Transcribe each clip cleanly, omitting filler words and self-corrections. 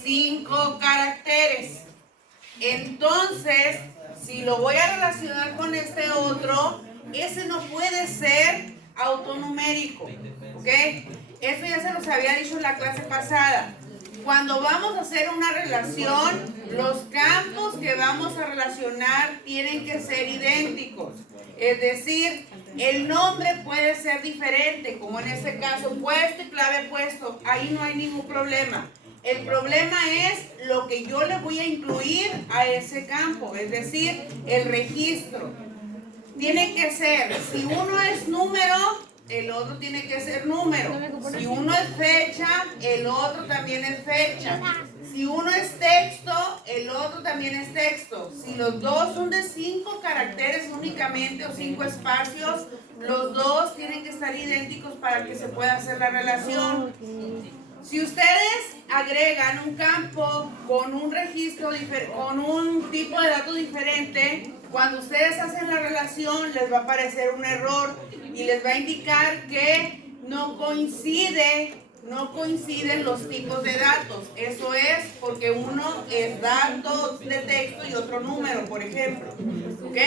5 caracteres. Entonces, si lo voy a relacionar con este otro, ese no puede ser autonumérico, ¿ok? Eso ya se los había dicho en la clase pasada. Cuando vamos a hacer una relación, los campos que vamos a relacionar tienen que ser idénticos. Es decir, el nombre puede ser diferente, como en este caso, puesto y clave puesto. Ahí no hay ningún problema. El problema es lo que yo le voy a incluir a ese campo, es decir, el registro. Tiene que ser, si uno es número, el otro tiene que ser número. Si uno es fecha, el otro también es fecha. Si uno es texto, el otro también es texto. Si los dos son de 5 caracteres únicamente o 5 espacios, los dos tienen que estar idénticos para que se pueda hacer la relación. Si ustedes agregan un campo con un registro, con un tipo de datos diferente, cuando ustedes hacen la relación les va a aparecer un error y les va a indicar que no coinciden los tipos de datos. Eso es porque uno es dato de texto y otro número, por ejemplo. ¿Ok?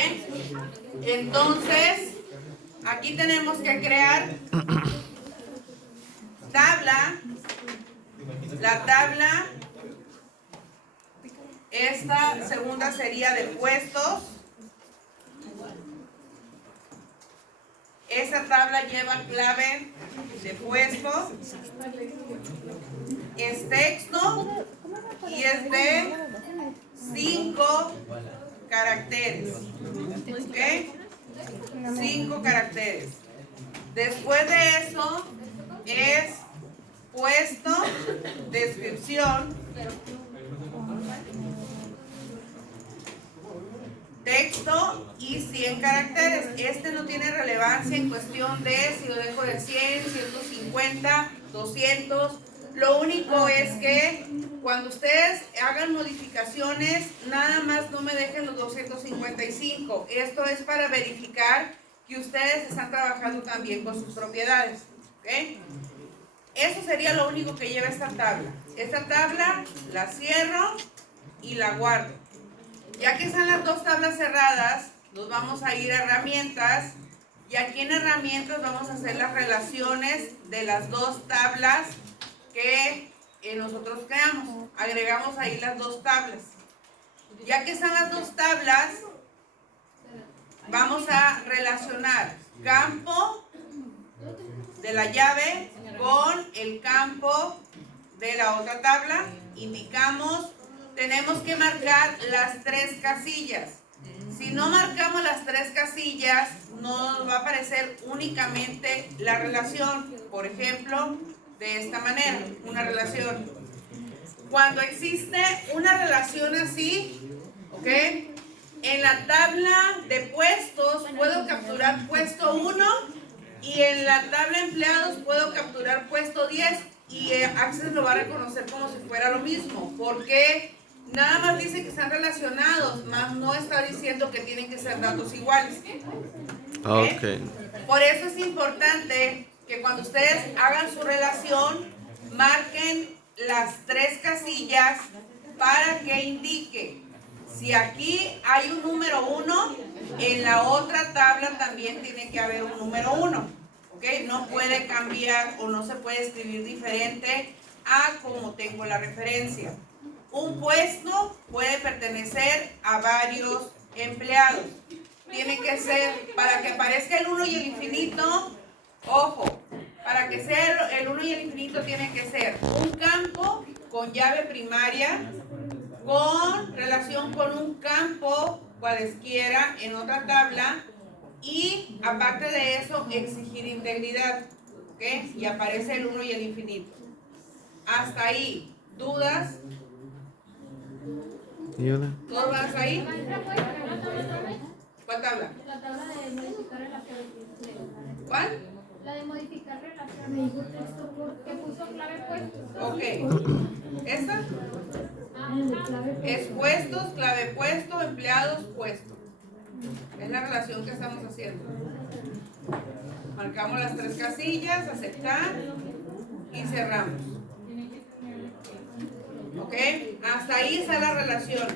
Entonces, aquí tenemos que crear tabla. La tabla, esta segunda sería de puestos. Esa tabla lleva clave de puesto, es texto y es de 5 caracteres. ¿Ok? 5 caracteres. Después de eso es puesto, descripción, texto y 100 caracteres. Este no tiene relevancia en cuestión de si lo dejo de 100, 150, 200. Lo único es que cuando ustedes hagan modificaciones, nada más no me dejen los 255. Esto es para verificar que ustedes están trabajando también con sus propiedades. ¿Ok? Eso sería lo único que lleva esta tabla. Esta tabla la cierro y la guardo. Ya que están las dos tablas cerradas, nos vamos a ir a herramientas. Y aquí en herramientas vamos a hacer las relaciones de las dos tablas que nosotros creamos. Agregamos ahí las dos tablas. Ya que están las dos tablas, vamos a relacionar campo de la llave con el campo de la otra tabla. Indicamos, tenemos que marcar las 3 casillas. Si no marcamos las 3 casillas, nos va a aparecer únicamente la relación. Por ejemplo, de esta manera, una relación. Cuando existe una relación así, ¿ok? En la tabla de puestos puedo capturar puesto 1 y en la tabla empleados puedo capturar puesto 10 y Access lo va a reconocer como si fuera lo mismo, porque nada más dice que están relacionados, más no está diciendo que tienen que ser datos iguales. ¿Okay? Por eso es importante que cuando ustedes hagan su relación, marquen las 3 casillas para que indique si aquí hay un número 1, en la otra tabla también tiene que haber un número 1. ¿Ok? No puede cambiar o no se puede escribir diferente a como tengo la referencia. Un puesto puede pertenecer a varios empleados. Tiene que ser, para que aparezca el 1 y el infinito, ojo, para que sea el 1 y el infinito tiene que ser un campo con llave primaria, con relación con un campo cualesquiera en otra tabla y aparte de eso exigir integridad. ¿Ok? Y aparece el 1 y el infinito. Hasta ahí, ¿dudas? ¿Todos van hasta ahí? ¿Cuál tabla? La tabla de modificar relaciones. ¿Cuál? La de modificar relaciones. Que puso clave puestos. Ok. ¿Esta? Es puestos, clave puesto, empleados, puesto. Es la relación que estamos haciendo. Marcamos las 3 casillas, aceptar y cerramos. ¿Ok? Hasta ahí están las relaciones.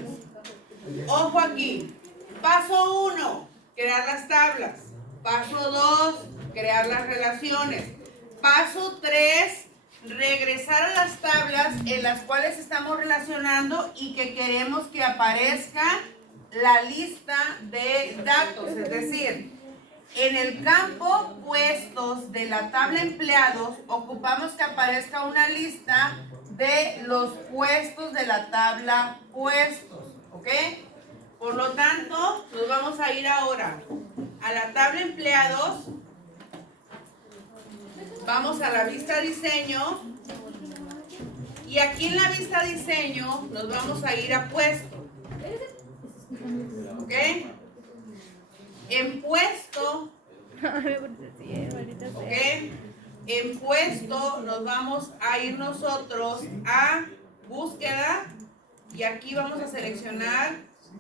Ojo aquí. Paso 1, crear las tablas. Paso 2, crear las relaciones. Paso 3, regresar a las tablas en las cuales estamos relacionando y que queremos que aparezca la lista de datos. Es decir, en el campo puestos de la tabla empleados, ocupamos que aparezca una lista de los puestos de la tabla puestos. ¿Ok? Por lo tanto, nos vamos a ir ahora a la tabla empleados. Vamos a la vista diseño. Y aquí en la vista diseño nos vamos a ir a puesto. ¿Ok? En puesto. ¿Ok? En puesto nos vamos a ir nosotros a búsqueda. Y aquí vamos a seleccionar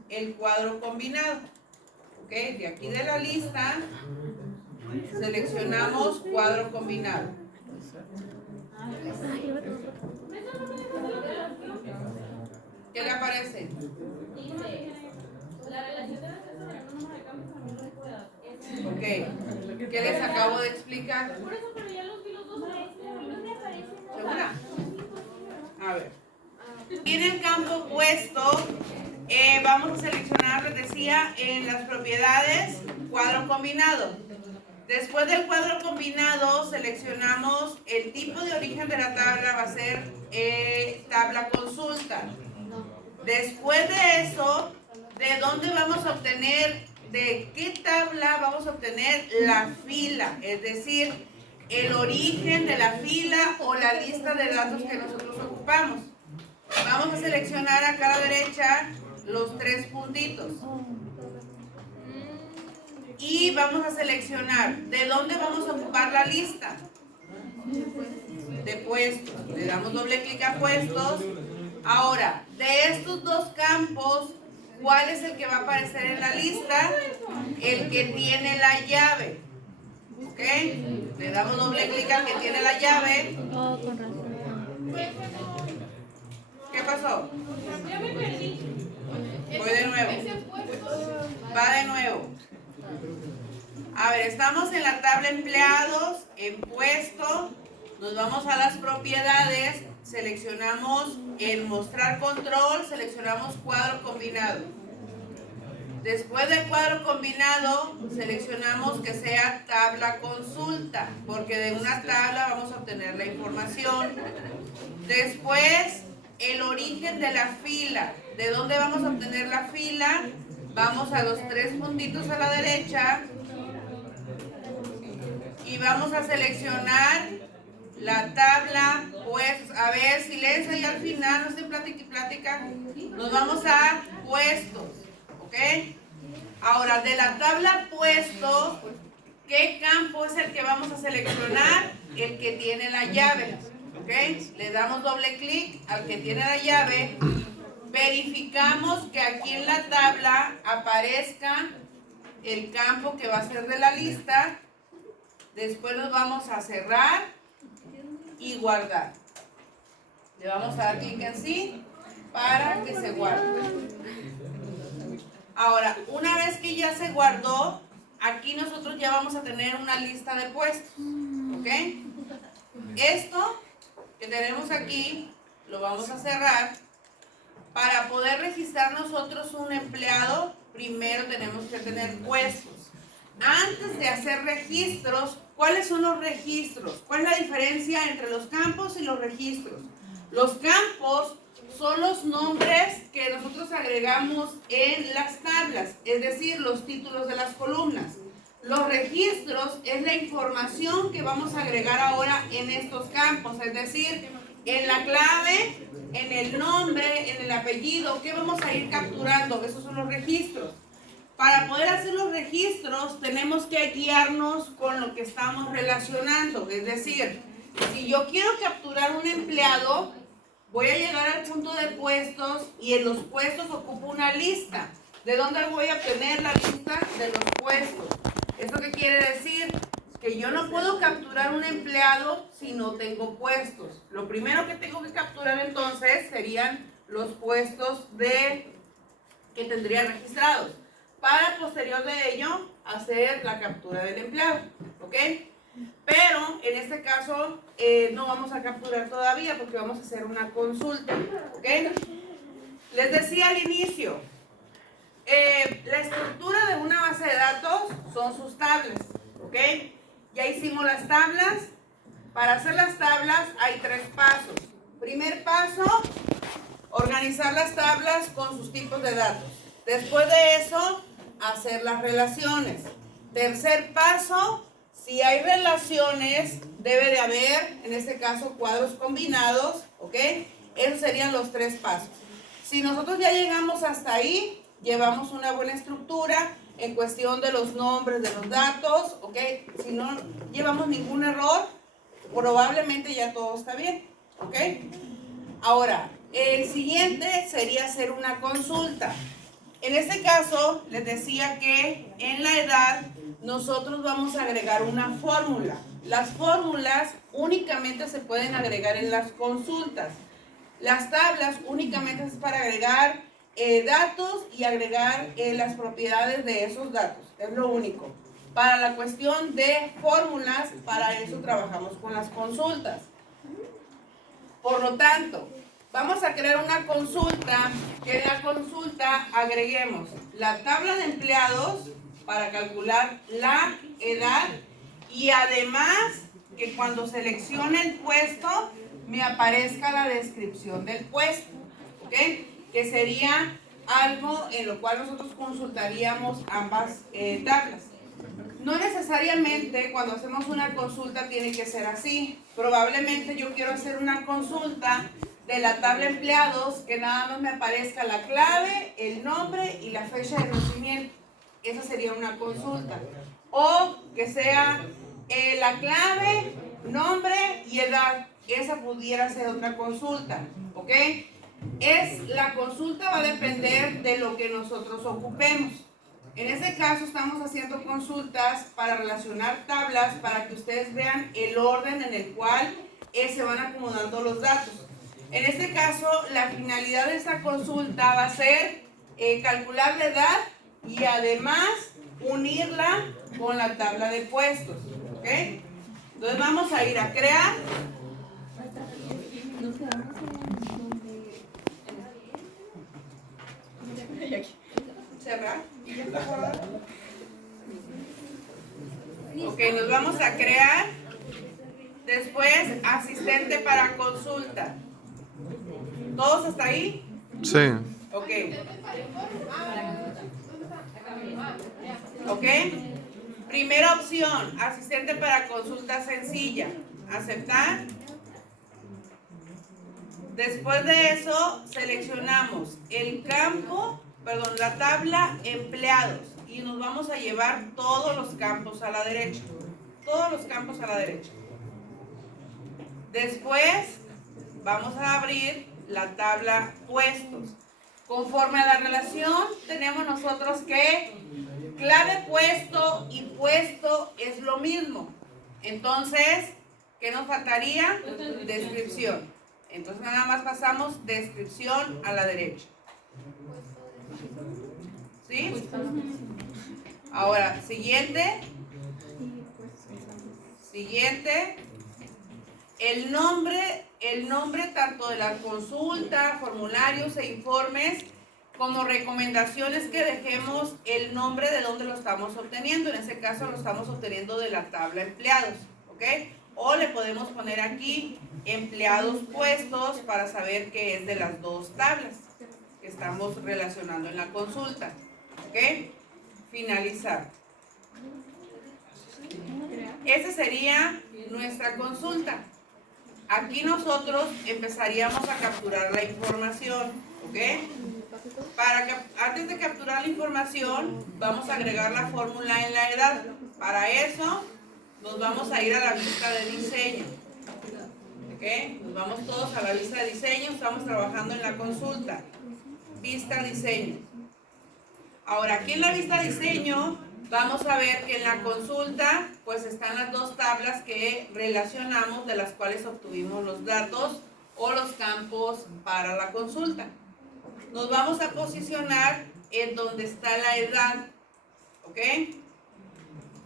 el cuadro combinado. ¿Ok? De aquí de la lista seleccionamos cuadro combinado. ¿Qué le aparece? Ok. ¿Qué les acabo de explicar? ¿Segura? A ver. En el campo puesto, vamos a seleccionar, les decía, en las propiedades, cuadro combinado. Después del cuadro combinado, seleccionamos el tipo de origen de la tabla, va a ser tabla consulta. Después de eso, ¿de dónde vamos a obtener, de qué tabla vamos a obtener la fila? Es decir, el origen de la fila o la lista de datos que nosotros ocupamos. Vamos a seleccionar acá a la derecha los 3 puntitos. Y vamos a seleccionar de dónde vamos a ocupar la lista. De puestos. Le damos doble clic a puestos. Ahora, de estos 2 campos, ¿cuál es el que va a aparecer en la lista? El que tiene la llave. ¿Ok? Le damos doble clic al que tiene la llave. ¿Qué pasó? Voy de nuevo. Va de nuevo. A ver, estamos en la tabla empleados, en puesto, nos vamos a las propiedades, seleccionamos el mostrar control, seleccionamos cuadro combinado. Después del cuadro combinado, seleccionamos que sea tabla consulta, porque de una tabla vamos a obtener la información. Después, el origen de la fila. ¿De dónde vamos a obtener la fila? Vamos a los 3 puntitos a la derecha y vamos a seleccionar la tabla, pues, a ver, silencio y al final, no se platique y plática. Nos vamos a puestos, ¿ok? Ahora, de la tabla puestos, ¿qué campo es el que vamos a seleccionar? El que tiene la llave, ¿ok? Le damos doble clic al que tiene la llave. Verificamos que aquí en la tabla aparezca el campo que va a ser de la lista. Después nos vamos a cerrar y guardar. Le vamos a dar clic en sí para que se guarde. Ahora, una vez que ya se guardó, aquí nosotros ya vamos a tener una lista de puestos. ¿Ok? Esto que tenemos aquí lo vamos a cerrar. Para poder registrar nosotros un empleado, primero tenemos que tener puestos. Antes de hacer registros, ¿cuáles son los registros? ¿Cuál es la diferencia entre los campos y los registros? Los campos son los nombres que nosotros agregamos en las tablas, es decir, los títulos de las columnas. Los registros es la información que vamos a agregar ahora en estos campos, es decir, en la clave, en el nombre, en el apellido, ¿qué vamos a ir capturando? Esos son los registros. Para poder hacer los registros tenemos que guiarnos con lo que estamos relacionando. Es decir, si yo quiero capturar un empleado, voy a llegar al punto de puestos y en los puestos ocupo una lista. ¿De dónde voy a obtener la lista de los puestos? ¿Esto qué quiere decir? que yo no puedo capturar un empleado si no tengo puestos. Lo primero que tengo que capturar entonces serían los puestos que tendría registrados, para posterior de ello hacer la captura del empleado, ¿ok? Pero en este caso no vamos a capturar todavía porque vamos a hacer una consulta, ¿ok? Les decía al inicio, la estructura de una base de datos son sus tablas, ¿ok? Ya hicimos las tablas. Para hacer las tablas hay 3 pasos. Primer paso, organizar las tablas con sus tipos de datos. Después de eso, hacer las relaciones. Tercer paso, si hay relaciones, debe de haber, en este caso, cuadros combinados, ¿ok? Esos serían los 3 pasos. Si nosotros ya llegamos hasta ahí, llevamos una buena estructura en cuestión de los nombres de los datos, ¿ok? Si no llevamos ningún error, probablemente ya todo está bien, ¿ok? Ahora, el siguiente sería hacer una consulta. En este caso, les decía que en la edad nosotros vamos a agregar una fórmula. Las fórmulas únicamente se pueden agregar en las consultas. Las tablas únicamente es para agregar datos y agregar las propiedades de esos datos. Es lo único. Para la cuestión de fórmulas, para eso trabajamos con las consultas. Por lo tanto, vamos a crear una consulta, que en la consulta agreguemos la tabla de empleados para calcular la edad y además que cuando seleccione el puesto me aparezca la descripción del puesto, ¿ok? Que sería algo en lo cual nosotros consultaríamos ambas tablas. No necesariamente cuando hacemos una consulta tiene que ser así. Probablemente yo quiero hacer una consulta de la tabla empleados que nada más me aparezca la clave, el nombre y la fecha de nacimiento. Esa sería una consulta. O que sea la clave, nombre y edad. Esa pudiera ser otra consulta, ¿ok? La consulta va a depender de lo que nosotros ocupemos. En este caso estamos haciendo consultas para relacionar tablas para que ustedes vean el orden en el cual se van acomodando los datos. En este caso, la finalidad de esta consulta va a ser calcular la edad y además unirla con la tabla de puestos, ¿ok? Entonces vamos a ir a crear. Cerrar. Ok, nos vamos a crear. Después, asistente para consulta. ¿Todos hasta ahí? Sí. Ok. Ok. Primera opción, asistente para consulta sencilla. Aceptar. Después de eso, seleccionamos la tabla empleados y nos vamos a llevar todos los campos a la derecha. Todos los campos a la derecha. Después, vamos a abrir la tabla puestos. Conforme a la relación, tenemos nosotros que clave puesto y puesto es lo mismo. Entonces, ¿qué nos faltaría? Descripción. Entonces nada más pasamos descripción a la derecha. ¿Sí? Ahora, siguiente. Siguiente. El nombre tanto de la consulta, formularios e informes, como recomendaciones que dejemos el nombre de donde lo estamos obteniendo. En este caso lo estamos obteniendo de la tabla empleados, ¿ok? O le podemos poner aquí empleados puestos para saber que es de las 2 tablas que estamos relacionando en la consulta, ¿ok? Finalizar. Esa sería nuestra consulta. Aquí nosotros empezaríamos a capturar la información, ¿ok? Antes de capturar la información, vamos a agregar la fórmula en la edad. Para eso, nos vamos a ir a la vista de diseño, ¿ok? Nos vamos todos a la vista de diseño, estamos trabajando en la consulta. Vista diseño. Ahora, aquí en la vista diseño, vamos a ver que en la consulta pues están las dos tablas que relacionamos, de las cuales obtuvimos los datos o los campos para la consulta. Nos vamos a posicionar en donde está la edad, ¿ok?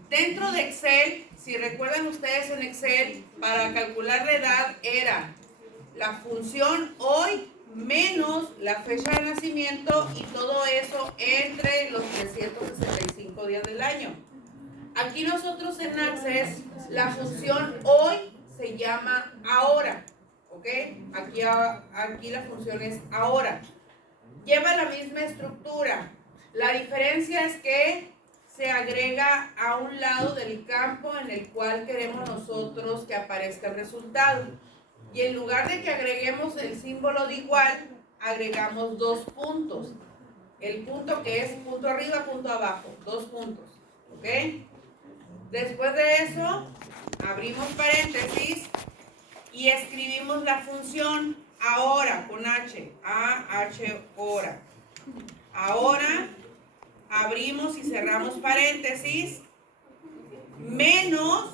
Dentro de Excel, si recuerdan ustedes en Excel, para calcular la edad era la función hoy menos la fecha de nacimiento y todo eso entre los 365 días del año. Aquí nosotros en Access, la función hoy se llama ahora, ¿ok? Aquí la función es ahora. Lleva la misma estructura. La diferencia es que se agrega a un lado del campo en el cual queremos nosotros que aparezca el resultado. Y en lugar de que agreguemos el símbolo de igual, agregamos dos puntos. El punto que es punto arriba, punto abajo, dos puntos, ¿ok? Después de eso, abrimos paréntesis y escribimos la función ahora con H, A-H, hora. Ahora, abrimos y cerramos paréntesis, menos,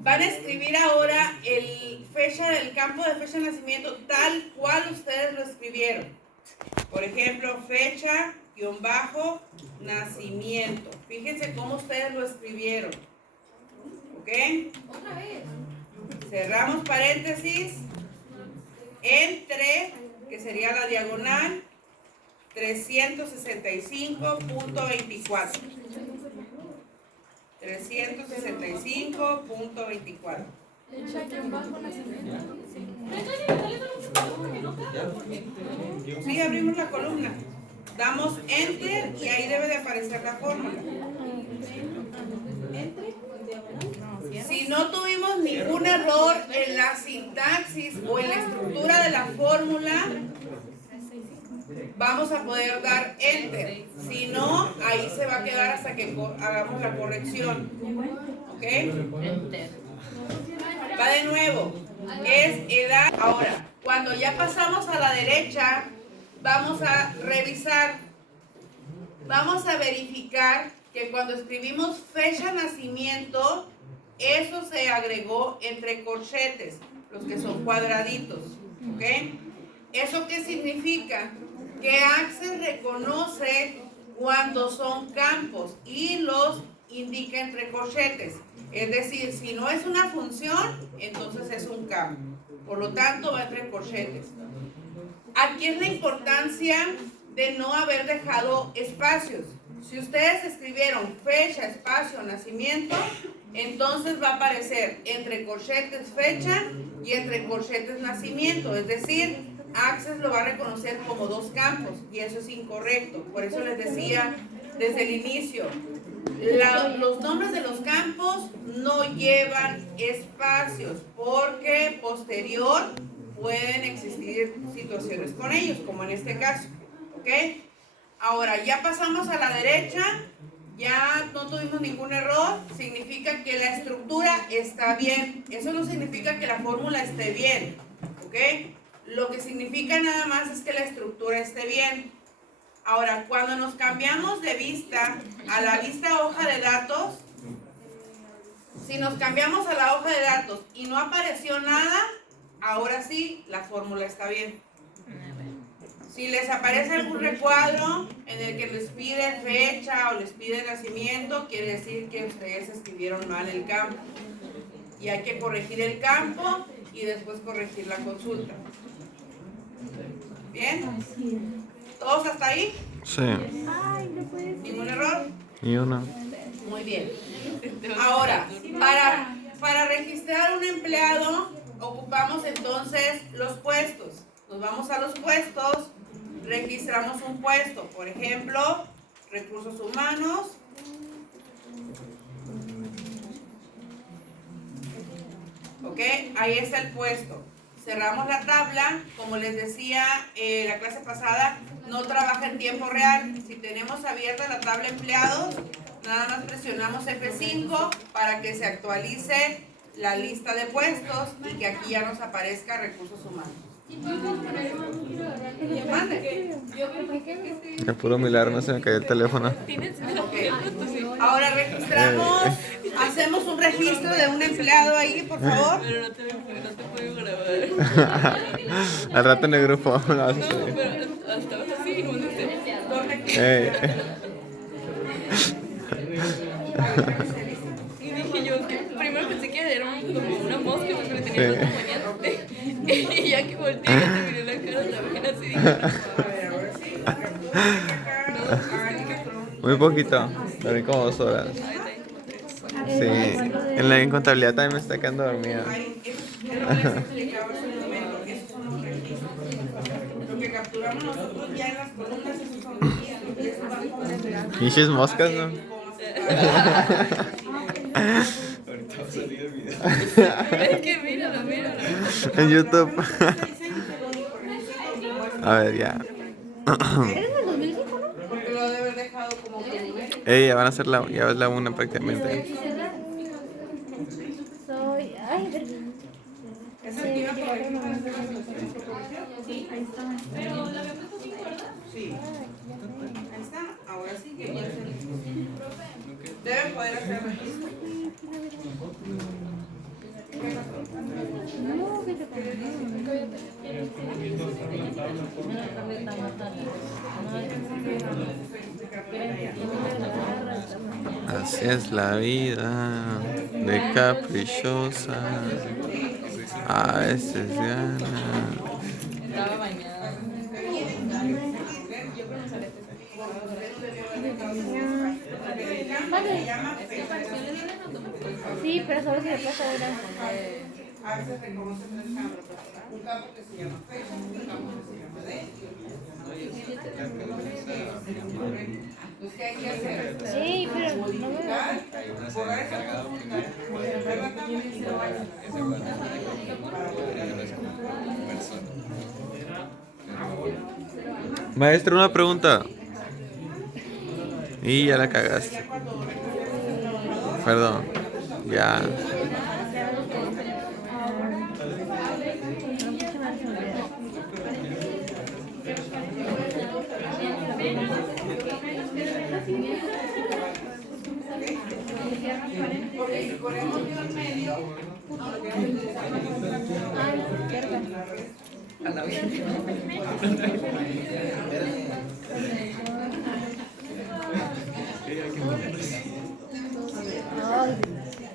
van a escribir ahora el fecha del campo de fecha de nacimiento tal cual ustedes lo escribieron. Por ejemplo, fecha, guión bajo, nacimiento. Fíjense cómo ustedes lo escribieron. ¿Ok? Otra vez. Cerramos paréntesis, entre, que sería la diagonal, 365.24. 365.24. Sí, abrimos la columna. Damos Enter y ahí debe de aparecer la fórmula. Si no tuvimos ningún error en la sintaxis o en la estructura de la fórmula, vamos a poder dar Enter. Si no, ahí se va a quedar hasta que hagamos la corrección. ¿Ok? Va de nuevo. Es edad. Ahora, cuando ya pasamos a la derecha, vamos a revisar. Vamos a verificar que cuando escribimos fecha de nacimiento, eso se agregó entre corchetes, los que son cuadraditos. ¿Ok? ¿Eso qué significa? Que Access reconoce cuando son campos y los indica entre corchetes. Es decir, si no es una función, entonces es un campo. Por lo tanto, va entre corchetes. Aquí es la importancia de no haber dejado espacios. Si ustedes escribieron fecha, espacio, nacimiento, entonces va a aparecer entre corchetes fecha y entre corchetes nacimiento. Es decir, Access lo va a reconocer como dos campos y eso es incorrecto. Por eso les decía desde el inicio, los nombres de los campos no llevan espacios porque posterior pueden existir situaciones con ellos, como en este caso. ¿Ok? Ahora, ya pasamos a la derecha, ya no tuvimos ningún error, significa que la estructura está bien. Eso no significa que la fórmula esté bien. ¿Ok? Lo que significa nada más es que la estructura esté bien. Ahora, cuando nos cambiamos de vista a la vista hoja de datos, si nos cambiamos a la hoja de datos y no apareció nada, ahora sí, la fórmula está bien. Si les aparece algún recuadro en el que les pide fecha o les pide nacimiento, quiere decir que ustedes escribieron mal el campo. Y hay que corregir el campo y después corregir la consulta. ¿Bien? ¿Todos hasta ahí? Sí. ¿Ningún error? Y una. Muy bien. Ahora, para registrar un empleado, ocupamos entonces los puestos. Nos vamos a los puestos, registramos un puesto. Por ejemplo, recursos humanos. ¿Ok? Ahí está el puesto. Cerramos la tabla. Como les decía la clase pasada, no trabaja en tiempo real. Si tenemos abierta la tabla empleados, nada más presionamos F5 para que se actualice la lista de puestos y que aquí ya nos aparezca recursos humanos. Mande. De puro milagro no se me cayó el teléfono. Ahora registramos, hacemos un registro de un empleado ahí, por favor. Pero no te puedo grabar. Al rato en el grupo lo vas a No, subir. pero estabas así, no sé. Ey. Y dije yo que primero pensé que era como una mosca porque tenía Sí. las mañanas. Y ya que volteé y te miré la cara también así. Dije, Ahora sí, Muy poquito, dormí como 2 horas. Sí, en la contabilidad también me está quedando dormida. no les explicaba hace un momento, esos son los registros. Lo que capturamos nosotros ya en las columnas, esos son los registros, y eso va con Pinches moscas, ¿no? es que míralo, míralo. En YouTube. A ver, ya. Porque lo debe haber dejado como que Ey, ya van a ser ya es la 1 prácticamente. Soy. Ay, verdad. eso aquí va por aquí para hacer las cuestiones de corrección. Pero la había puesto 5, ¿verdad? Sí, ahí está. Ahora sí que puede ser. Deben poder hacer el registro. No, que te Así es la vida de caprichosa. A veces gana. Estaba bañada. Sí, pero solo si le pasa ahora. A veces reconoce 3 campos. Un campo que se llama fecha, un campo que se llama date. Entonces, ¿qué hay que hacer? Sí, pero no me Modificar, borrar esa consulta, modificar la tabla y se vaya. Maestro, una pregunta. Y ya la cagaste. Perdón. Ya. Porque si ponemos yo en medio,